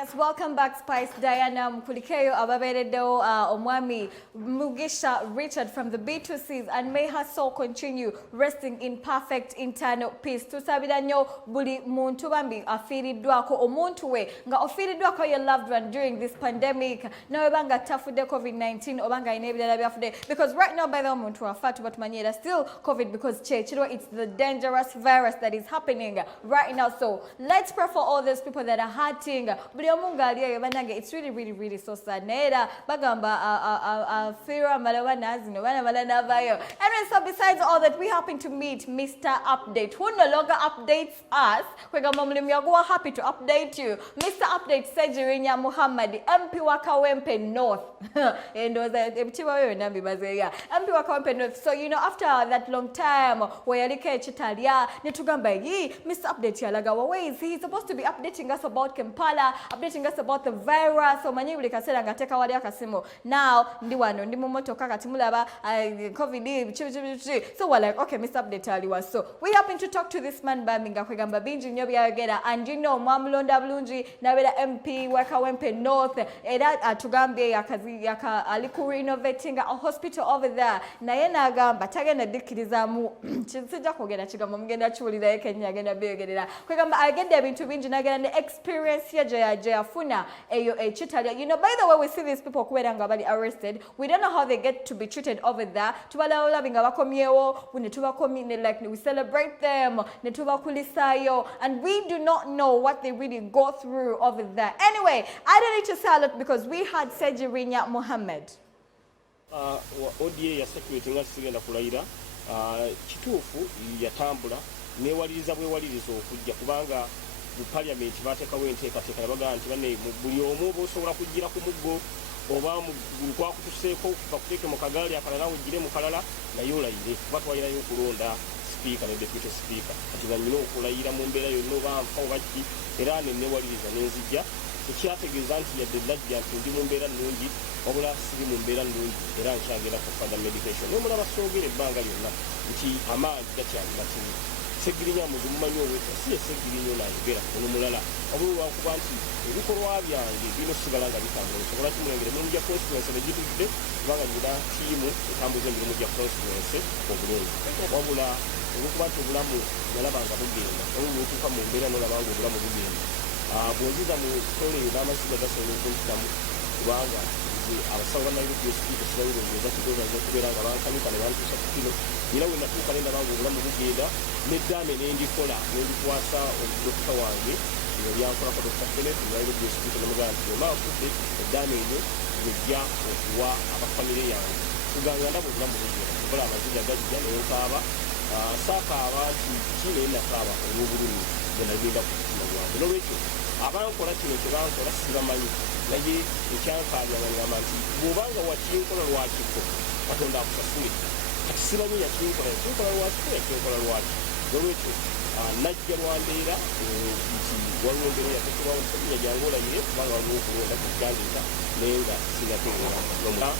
Yes, welcome back, Spice Diana Mkulikeyo Ababeredo Omwami Mugisha Richard from the B2Cs, and may her soul continue resting in perfect internal peace. Tusabira nyo buli muntu bambi afiridwako omuntu we nga ofiridwako your loved one during this pandemic. No banga tafude COVID-19 obanga inebira byafude, because right now by the omuntu afatu batumanyira still COVID, because it's the dangerous virus that is happening right now. So let's pray for all those people that are hurting. It's really so sad. Nera bagamba fira malawana zino bana malana bayo. And so besides all that, we happen to meet Mr. Update, who no longer updates us. We are happy to update you. Mr. Update Segirinya Muhammad, MP Wakawempe North. And was MP Wakawempe North. So after that long time where Chitalia Netugamba yi, Mr. Update Yalagawa, where is he? He's supposed to be updating us about Kampala, updating us about the virus. So Manyi ulikasera ngateka wali akasimo. Now ndiwano ndimomoto kaka timulaba COVID. So we're like, okay, Mr. Update aliwa. So we happen to talk to this man Baminga kwegamba binji nyobi yagera, and mwamulonda bulungi nabera MP Wakawempe North era atugambye yaka aliku renovating a hospital over there. Na yena agamba tagenda dikirizamu sijja kogera kigambo mugenda chulira yekenya agenda begerera kwegamba agenda ebintu bingi nagenda experience ya jayafuna eyo echitalia. By the way, we see these people kuwera nga bali arrested. We don't know how they get to be treated over there. Tubala binga bakomyewo like we celebrate them netubakulisayo, and we do not know what they really go through over there. Anyway, I don't need to say a lot because we had Segirinya Muhammad. ODA ya security nga sigenda kulayira kituufu yatambula newaliriza bwewaliriza okujja kubanga mu parliament bateekawo enteekateeka yabagaa nti banne buli omu oba osobola kujjira ku muggo oba mugulu kwakutuseeko bakuteeke mu kagaali akalala ojjire mu kalala naye olayire kuba twalirayo okulonda speaker ne deputy speaker kati banyina okulayira mu mbeera yonna oba nfa oba ki era nennewaliriza nenzijja ekyategeeza nti yadde najja nti ndi mu mbeera nnungi wabula siri mu mbeera nnungi era nkyagenda ku further medication nomulaba soogera ebbanga lyonna nti amaanyi gakyalina kiri. Segirinya muzimumanyi oweta si Segirinya nayogera ono mulala wabula lwakuba nti ebikolwa byange bino sigala nga bitambula nsobola kimulengere mu mujja constituency negitudde kubanga nyina tiimu etambuza emirimu gya constituency obulungi wabula olwokuba nti obulamu nalaba nga bugenda wabula olwotuuka mu mbeera nolaba nga obulamu bugenda bwonziza mu tole n'amazima gasobola okumpitamu kubanga abasawo bannayirobi esikiiko sibawulengeza kidoza kubeera nga bankanika ne bantuusa ku kino era we natuuka ne ndaba nga obulamu bugenda neddaame nendikola nendikwasa omudokita wange eno lyankolako Dr. Kenneth nayirobi esikiiko nemugaa nti yonna afudde eddaame eryo yejja okuwa abafamire yange kuganga ndaba obulamu bugenda kukola amaziga gajja nenkaaba saakaaba nti ki naye nakaaba olw'obulumi bwe nagenda ku mutima gwange nolwekyo abankola kino kyebankola sibamanyi naye ekyankaabya ngamba nti bw'obanga wakinkola lwakiko Katonda akusasule kati simanyi yakinkola lwakiko yakinkola lwaki nolwekyo najja lwambeera nti waliwo mbeera yateekebwawo musajja jange olayire kubanga waliwo okulonda kujjandeeta naye nga singategeera